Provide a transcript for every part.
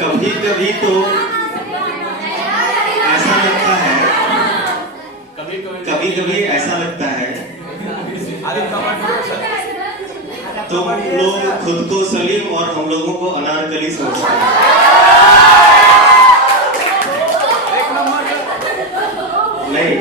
कभी कभी तो ऐसा लगता है, कभी कभी ऐसा लगता है तुम लोग खुद को सलीम और हम लोगों को अनारकली समझते हैं। नहीं,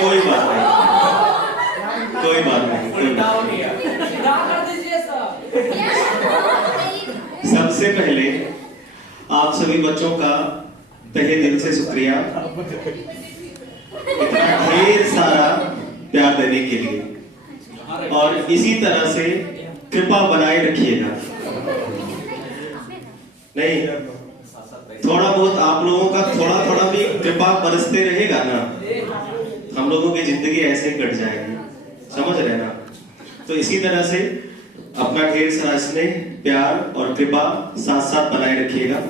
कोई बात नहीं, कोई बात नहीं। सबसे पहले आप सभी बच्चों का तहे दिल से शुक्रिया, इतना ढेर सारा प्यार देने के लिए, और इसी तरह से कृपा बनाए रखिएगा। नहीं, थोड़ा बहुत आप लोगों का थोड़ा थोड़ा भी कृपा बरसते रहेगा ना, हम लोगों की जिंदगी ऐसे ही कट जाएगी, समझ रहे ना। तो इसी तरह से अपना ढेर सारा स्नेह, प्यार और कृपा साथ साथ बनाए रखिएगा।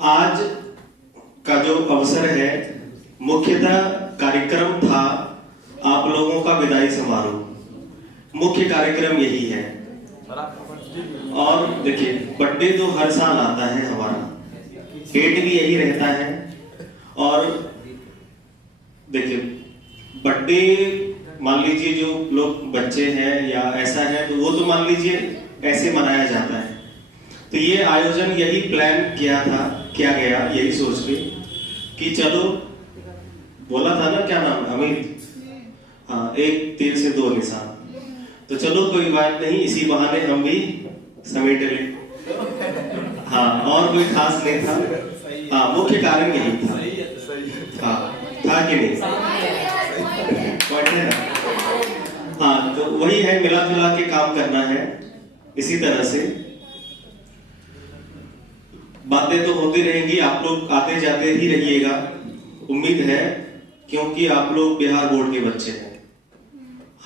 आज का जो अवसर है, मुख्यतः कार्यक्रम था आप लोगों का विदाई समारोह, मुख्य कार्यक्रम यही है। और देखिए, बर्थडे तो हर साल आता है हमारा, डेट भी यही रहता है। और देखिए, बर्थडे मान लीजिए जो लोग बच्चे हैं या ऐसा है, तो वो तो मान लीजिए ऐसे मनाया जाता है। तो ये आयोजन यही प्लान किया गया यही सोच के कि चलो, बोला था ना, क्या नाम अमित, हाँ, एक तीर से दो निशान। तो चलो कोई बात नहीं, इसी बहाने हम भी समेट ले। हाँ, और कोई खास नहीं था। हाँ, मुख्य कारण यही था। हाँ, था कि नहीं? हाँ, तो वही है, मिला जुला के काम करना है। इसी तरह से बातें तो होती रहेंगी, आप लोग आते जाते ही रहिएगा, उम्मीद है, क्योंकि आप लोग बिहार बोर्ड के बच्चे हैं,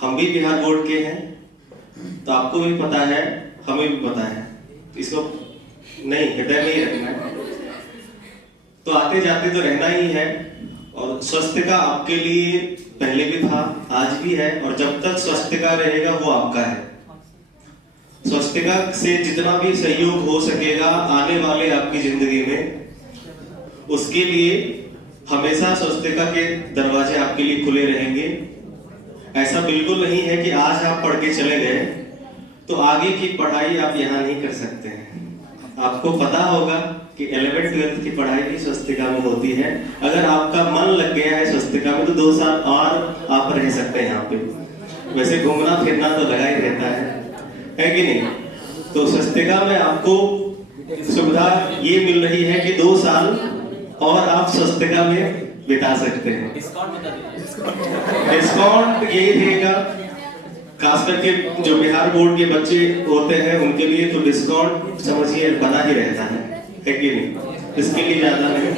हम भी बिहार बोर्ड के हैं, तो आपको भी पता है, हमें भी पता है, इसको नहीं हृदय में ही रखना है। तो आते जाते तो रहना ही है, और स्वास्थ्य आपके लिए पहले भी था, आज भी है, और जब तक स्वास्थ्य रहेगा वो आपका है। स्वास्थ्य से जितना भी सहयोग हो सकेगा आने वाले आपकी जिंदगी में, उसके लिए हमेशा स्वास्थ्य के दरवाजे आपके लिए खुले रहेंगे। ऐसा बिल्कुल नहीं है कि आज आप पढ़ के चले गए तो आगे की पढ़ाई आप यहाँ नहीं कर सकते हैं। आपको पता होगा कि 11th-12th की पढ़ाई भी स्वस्तिका में होती है। अगर आपका मन लग गया है स्वस्तिका में तो 2 साल और आप रह सकते हैं यहाँ पे। वैसे घूमना फिरना तो लगा ही रहता है कि नहीं? तो स्वस्तिका में आपको सुविधा ये मिल रही है कि 2 साल और आप स्वस्तिका में बिता सकते हैं। डिस्काउंट यही रहेगा, खास करके जो बिहार बोर्ड के बच्चे होते हैं उनके लिए तो डिस्काउंट समझिए बना ही रहता है कि नहीं? इसके लिए ज्यादा नहीं।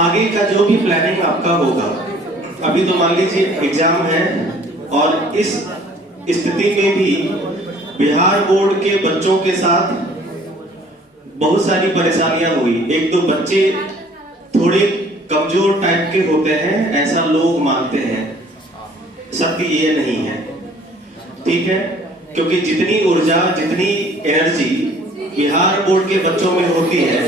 आगे का जो भी प्लानिंग आपका होगा, अभी तो मान लीजिए एग्जाम है, और इस स्थिति में भी बिहार बोर्ड के बच्चों के साथ बहुत सारी परेशानियां हुई। एक तो बच्चे थोड़े कमजोर टाइप के होते हैं, ऐसा लोग मानते हैं, सत्य ये नहीं है, ठीक है? क्योंकि जितनी ऊर्जा, जितनी एनर्जी बिहार बोर्ड के बच्चों में होती है,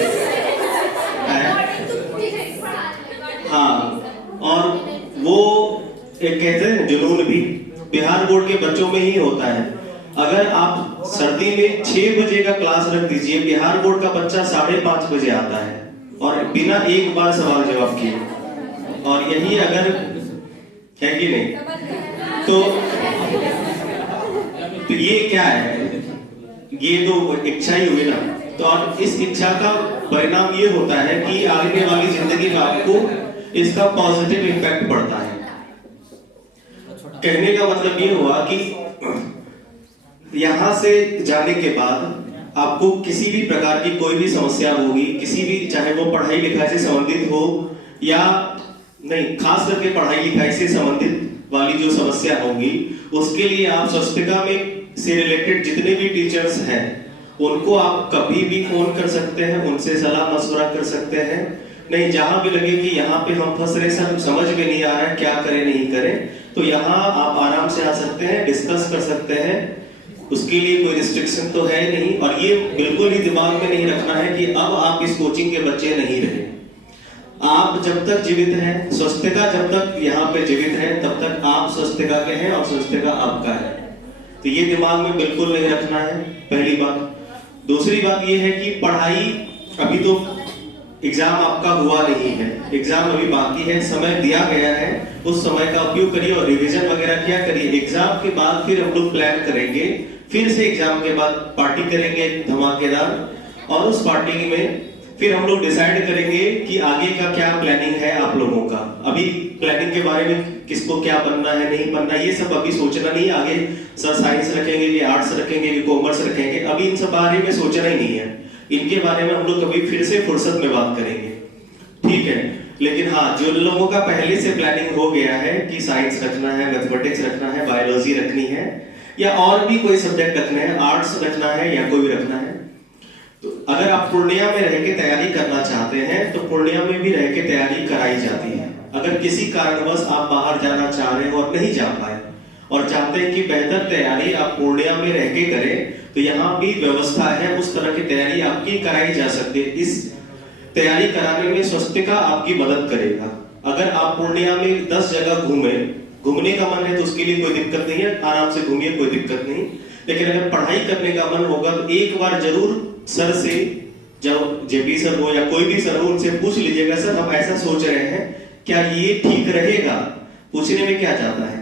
हाँ, और वो एक कहते हैं जुनून भी बिहार बोर्ड के बच्चों में ही होता है। अगर आप सर्दी में 6 बजे का क्लास रख दीजिए, बिहार बोर्ड का बच्चा 5:30 बजे आता है और बिना एक बार सवाल जवाब किए, और यही अगर है कि नहीं, तो ये क्या है? ये तो इच्छा ही हुई ना। तो और इस इच्छा का परिणाम ये होता है कि आगे वाली जिंदगी में आपको इसका पॉजिटिव इम्पैक्ट पड़ता है। कहने का मतलब ये हुआ कि यहाँ से जाने के बाद आपको किसी भी प्रकार की कोई भी समस्या होगी, किसी भी, चाहे वो पढ़ाई लिखाई से संबंधित हो या नहीं, खास करके पढ़ाई लिखाई से संबंधित वाली जो समस्या होगी, उसके लिए आप स्वस्तिका में से रिलेटेड जितने भी टीचर्स हैं उनको आप कभी भी फोन कर सकते हैं, उनसे सलाह मशवरा कर सकते हैं। नहीं, जहां भी लगे कि यहाँ पे हम फंस रहे सर, समझ में नहीं आ रहा है क्या करें नहीं करें, तो यहाँ आप आराम से आ सकते हैं, डिस्कस कर सकते हैं, उसके लिए कोई रिस्ट्रिक्शन तो है नहीं। और ये बिल्कुल ही दिमाग में नहीं रखना है कि अब आप इस कोचिंग के बच्चे नहीं रहे। आप जब तक जीवित हैं, स्वस्तिका जब तक यहाँ पे जीवित है, तब तक आप स्वस्तिका के हैं और स्वस्तिका आपका है। तो ये दिमाग में बिल्कुल नहीं रखना है, पहली बात। दूसरी बात ये है कि पढ़ाई, अभी तो एग्जाम आपका हुआ नहीं है, एग्जाम अभी बाकी है, समय दिया गया है, उस समय का उपयोग करिए और रिवीजन वगैरह क्या करिए। एग्जाम के बाद फिर हम लोग प्लान करेंगे, फिर से एग्जाम के बाद पार्टी करेंगे धमाकेदार, और उस पार्टी में फिर हम लोग डिसाइड करेंगे कि आगे का क्या प्लानिंग है आप लोगों का। अभी प्लानिंग के बारे में किसको क्या बनना है नहीं बनना, ये सब अभी सोचना नहीं। आगे सर साइंस रखेंगे कि आर्ट्स रखेंगे कि कॉमर्स रखेंगे, अभी इन सब बारे में सोचना ही नहीं है। इनके बारे में हम लोग कभी फिर से फुर्सत में बात करेंगे, ठीक है। लेकिन हाँ, जो लोगों का पहले से प्लानिंग हो गया है कि साइंस रखना है, मैथमेटिक्स रखना है, बायोलॉजी रखनी है, या और भी कोई सब्जेक्ट रखना है, आर्ट्स रखना है या कोई भी रखना है, तो अगर आप पूर्णिया में रह के तैयारी करना चाहते हैं तो पूर्णिया में भी रह के तैयारी कराई जाती है। अगर किसी कारणवश आप बाहर जाना चाह रहे हो और नहीं जा पाए और चाहते हैं कि बेहतर तैयारी आप पूर्णिया में रह के करें, तो यहाँ भी व्यवस्था है, उस तरह की तैयारी आपकी कराई जा सकती है। इस तैयारी कराने में स्वस्तिका आपकी मदद करेगा। अगर आप पूर्णिया में 10 जगह घूमने का मन है तो उसके लिए कोई दिक्कत नहीं है, आराम से घूमिए, कोई दिक्कत नहीं। लेकिन अगर पढ़ाई करने का मन होगा तो एक बार जरूर सर से, जब जेपी सर हो या कोई भी सर हो, उनसे पूछ लीजिएगा, सर हम ऐसा सोच रहे हैं, क्या ये ठीक रहेगा? पूछने में क्या जाता है,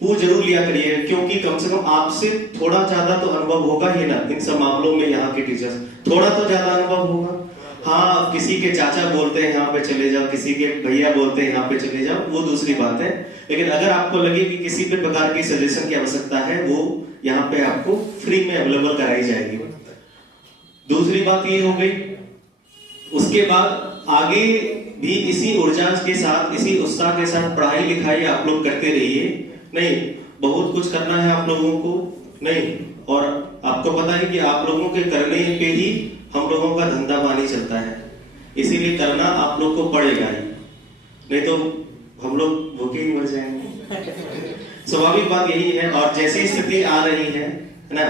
पूछ जरूर लिया करिए, क्योंकि कम से कम आपसे थोड़ा ज्यादा तो अनुभव होगा ही ना इन सब मामलों में। यहाँ के टीचर्स थोड़ा तो ज्यादा अनुभव होगा। हाँ, किसी के चाचा बोलते हैं यहाँ पे चले जाओ, किसी के भैया बोलते हैं यहाँ पे चले जाओ, वो दूसरी बात है। लेकिन अगर आपको लगे कि किसी भी प्रकार की सजेशन की आवश्यकता है, वो यहाँ पे आपको फ्री में अवेलेबल कराई जाएगी। दूसरी बात ये हो गई। उसके बाद आगे भी इसी ऊर्जा के साथ, इसी उत्साह के साथ पढ़ाई लिखाई आप लोग करते रहिए। नहीं, बहुत कुछ करना है आप लोगों को, नहीं, और आपको पता है कि आप लोगों के करने पे ही हम लोगों का धंधा पानी चलता है, इसीलिए करना आप लोग को पड़ेगा ही, नहीं तो हम लोग भूखे ही मर जाएंगे। स्वाभाविक बात यही है। और जैसी स्थिति आ रही है ना,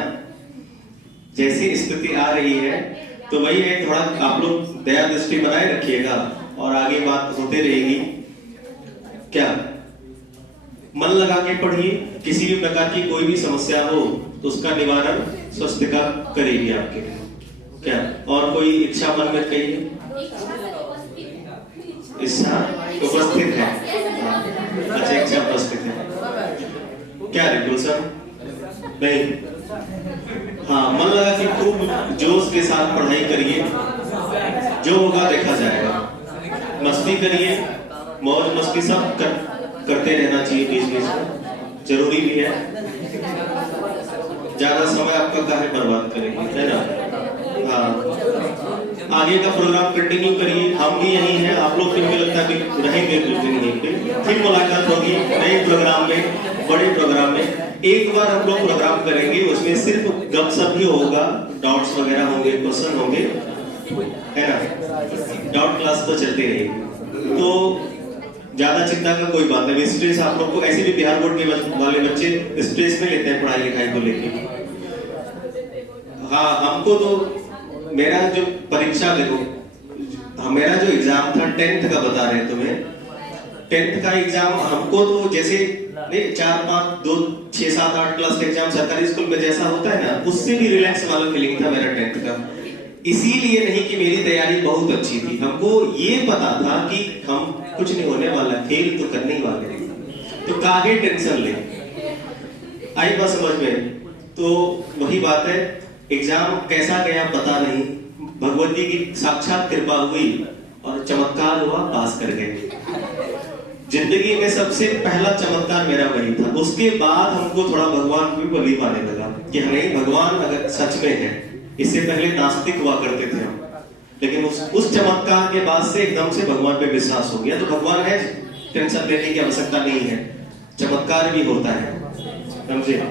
जैसी स्थिति आ रही है, तो वही है, थोड़ा आप लोग दया दृष्टि बनाए रखिएगा और आगे बात होती रहेगी। क्या मन लगा के पढ़िए, किसी भी प्रकार की कोई भी समस्या हो तो उसका निवारण स्वस्तिका करेगी आपके लिए। क्या और कोई इच्छा मन में कहिए? इच्छा उपस्थित है, अच्छा इच्छा उपस्थित है। क्या रिक्वेशन? नहीं, हाँ, मन लगा कि खूब जोश के साथ पढ़ाई करिए, जो होगा देखा जाएगा। मस्ती करिए, मौज मस्ती सब करते रहना चाहिए बीच बीच में, जरूरी भी है। ज्यादा समय आपका काहे बर्बाद करेंगे, है ना? हाँ, आगे का प्रोग्राम कंटिन्यू करिए, हम भी यही हैं, आप लोग मुझे लगता है रहेंगे कुछ दिन यहीं पे। फिर मुलाकात होगी नए प्रोग्राम में, बड़े प्रोग्राम में। एक बार हम लोग प्रोग्राम करेंगे, उसमें सिर्फ गपशप ही होगा, डाउट्स वगैरह होंगे, क्वेश्चन होंगे, है ना? डाउट क्लास तो चलती रहेगी, तो ज्यादा चिंता का कोई बात नहीं। स्ट्रेस आप लोग को, ऐसे भी बिहार बोर्ड के वाले बच्चे स्ट्रेस में लेते हैं पढ़ाई लिखाई को लेकर। हाँ, हमको तो मेरा जो परीक्षा, देखो मेरा जो एग्जाम था 10th का, बता रहे हैं तुम्हें, 10th का एग्जाम हमको तो जैसे 4, 5, 2, 6, 7, 8 क्लास का एग्जाम सरकारी स्कूल में जैसा होता है ना, उससे भी रिलैक्स वाला फीलिंग था मेरा 10th का। इसीलिए नहीं कि मेरी तैयारी बहुत अच्छी थी, हमको ये पता था कि हम कुछ नहीं होने वाला, फेल तो करने ही वाले, तो काहे टेंशन ले। आई बात समझ में? तो वही बात है, एग्जाम कैसा गया पता नहीं, भगवती की साक्षात कृपा हुई और चमत्कार हुआ, पास कर गए। जिंदगी में सबसे पहला चमत्कार मेरा वही था। उसके बाद हमको थोड़ा भगवान भी बलीव आने लगा कि नहीं, भगवान अगर सच में है। इससे पहले नास्तिक हुआ करते थे हम, लेकिन उस चमत्कार के बाद से एकदम से भगवान पे विश्वास हो गया। तो भगवान है, टेंशन लेने की आवश्यकता नहीं है, चमत्कार भी होता है, समझे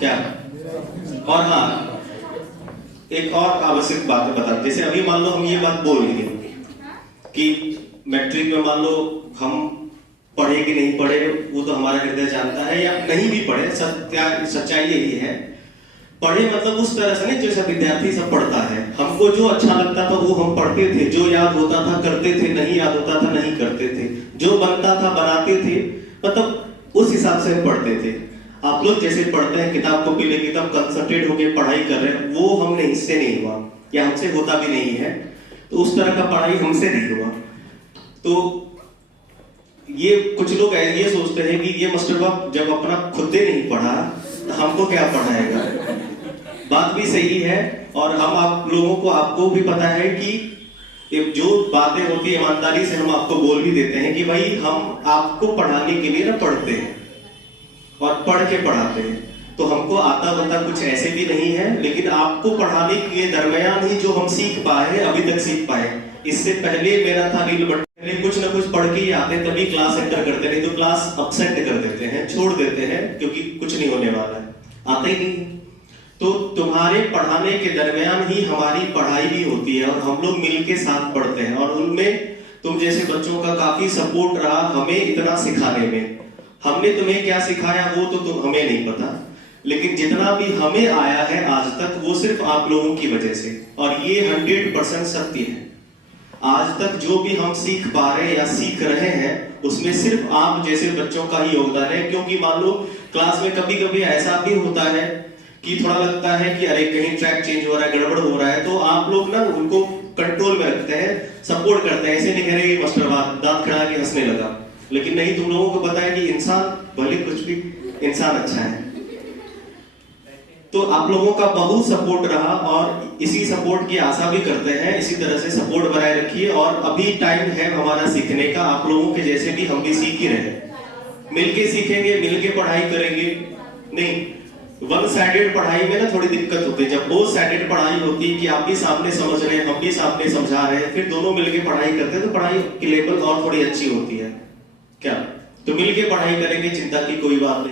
क्या? और हाँ, एक और आवश्यक बात बता, जैसे अभी मान लो हम ये बात बोल रहे हैं कि मैट्रिक में मान लो हम पढ़े कि नहीं पढ़े वो तो हमारा हृदय जानता है, या नहीं भी पढ़े, सच्चाई यही है। पढ़े मतलब उस तरह से नहीं जैसा विद्यार्थी सब पढ़ता है। हमको जो अच्छा लगता था वो हम पढ़ते थे, जो याद होता था करते थे, नहीं याद होता था नहीं करते थे, जो बनता था बनाते थे, मतलब उस हिसाब से हम पढ़ते थे। आप लोग जैसे पढ़ते हैं किताब कॉपी लेके एकदम कंसंट्रेट होकर पढ़ाई कर रहे हैं, वो हमने इससे नहीं हुआ या हमसे होता भी नहीं है। तो उस तरह का पढ़ाई हमसे नहीं हुआ। तो ये कुछ लोग ये सोचते हैं कि ये मास्टर बाप जब अपना खुद ही नहीं पढ़ा तो हमको क्या पढ़ाएगा। बात भी सही है, और हम आप लोगों को, आपको भी पता है कि जो बातें होती है ईमानदारी से हम आपको बोल भी देते हैं कि भाई हम आपको पढ़ाने के लिए ना पढ़ते हैं और पढ़ के पढ़ाते हैं। तो हमको आता बता कुछ ऐसे भी नहीं है, लेकिन आपको पढ़ाने के दरमियान ही जो हम सीख पाए अभी तक सीख पाए। इससे पहले मेरा था नील बट कुछ ना कुछ पढ़ के ही आते तभी क्लास एंटर करते, नहीं तो क्लास अपसेंट कर देते हैं, छोड़ देते हैं, क्योंकि कुछ नहीं होने वाला है, आते ही नहीं। तो तुम्हारे पढ़ाने के दरमियान ही हमारी पढ़ाई भी होती है, और हम लोग मिलके साथ पढ़ते हैं, और उनमें तुम जैसे बच्चों का काफी सपोर्ट रहा हमें इतना सिखाने में। हमने तुम्हें क्या सिखाया वो तो तुम हमें नहीं पता, लेकिन जितना भी हमें आया है आज तक वो सिर्फ आप लोगों की वजह से, और ये 100% सत्य है। आज तक जो भी हम सीख पा रहे हैं या सीख रहे हैं उसमें सिर्फ आप जैसे बच्चों का ही योगदान है। क्योंकि मान लो क्लास में कभी कभी ऐसा भी होता है कि थोड़ा लगता है कि अरे कहीं ट्रैक चेंज हो रहा है, गड़बड़ हो रहा है, तो आप लोग ना उनको कंट्रोल में रखते हैं, सपोर्ट करते हैं। ऐसे नहीं कह रहे मास्टर दांत खड़ा के हंसने लगा, लेकिन नहीं, तुम लोगों को पता है कि इंसान भले कुछ भी इंसान अच्छा है। तो आप लोगों का बहुत सपोर्ट रहा, और इसी सपोर्ट की आशा भी करते हैं। इसी तरह से सपोर्ट बनाए रखिए, और अभी टाइम है हमारा सीखने का। आप लोगों के जैसे भी हम भी सीख ही रहे, मिलके सीखेंगे, मिलके पढ़ाई करेंगे। नहीं, वन साइडेड पढ़ाई में ना थोड़ी दिक्कत होती है। जब बोथ साइडेड पढ़ाई होती है कि आप भी सामने समझ रहे हैं, हम भी सामने समझा रहे हैं, फिर दोनों मिलके पढ़ाई करते हैं, तो पढ़ाई की लेवल और थोड़ी अच्छी होती है। क्या तो मिलके पढ़ाई करेंगे, चिंता की कोई बात नहीं।